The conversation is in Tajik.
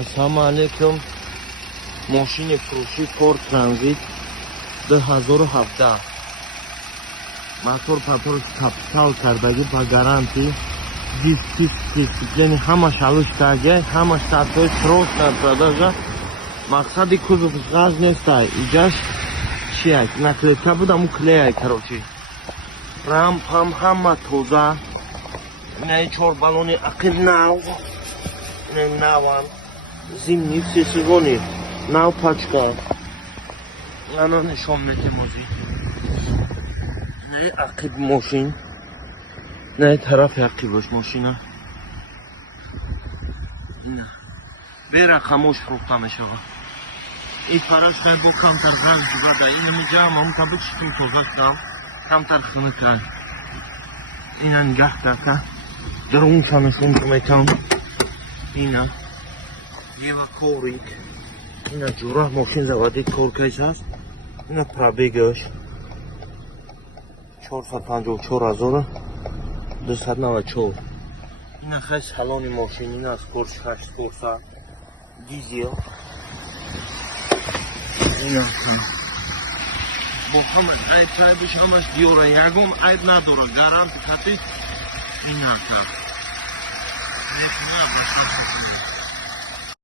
Ассалому алейкум. Машини фурӯшӣ Ford Transit 2017. Мотор патор капитал кардагӣ ба гарантӣ. Дисциплини ҳамаш алуш кардагӣ, ҳамаш татои трос на продажа. Мақсади кузов газ нестай. Иҷаш чияк? Наклейка будам у клеяй короче. Рампам ҳама тоза. Ина 4 баллони ақиб нав. Ина наван. Зимний сезони. Нав пачка. Ана нишон метем ози. Ина ақиб машин. Ина тарафи ақибош машина. Ина. Бера хамош фрухта мешава. И фараш хай бо камтар газ жубада. Ина миҷам ҳам табук шитун тоза кам. Камтар хунукан. Ина нигах дака. Дронша нишон метам. Ина. Ева корик. Ина ҷура машин заводит коркайс аст. Ина пробегаш 454,294. Ина хай салони машин. Ина скорость 800. Дизел. Ина бо ҳамаш айб ҳамаш диёра. Ягон айб надора. Гаранти хати. Ина ка. Лек на баша.